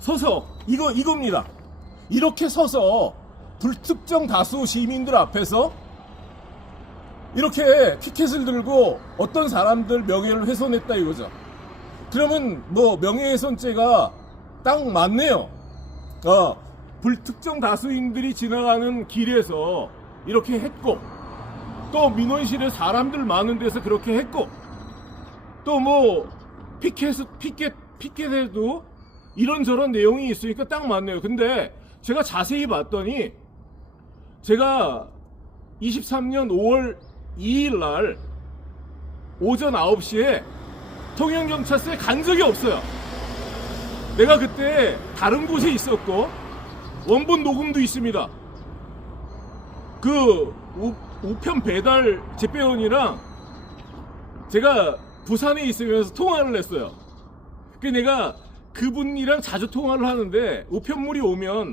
서서 이거 이겁니다. 이렇게 서서 불특정 다수 시민들 앞에서 이렇게 피켓을 들고 어떤 사람들 명예를 훼손했다 이거죠. 그러면 뭐 명예훼손죄가 딱 맞네요. 어, 불특정 다수인들이 지나가는 길에서 이렇게 했고 또 민원실에 사람들 많은 데서 그렇게 했고 또 뭐 피켓 피켓 피켓에도 이런저런 내용이 있으니까 딱 맞네요. 근데 제가 자세히 봤더니 제가 23년 5월 2일 날 오전 9시에 통영경찰서에 간 적이 없어요. 내가 그때 다른 곳에 있었고 원본 녹음도 있습니다. 그 우, 우편 배달 집배원이랑 제가 부산에 있으면서 통화를 했어요. 그 내가 그분이랑 자주 통화를 하는데 우편물이 오면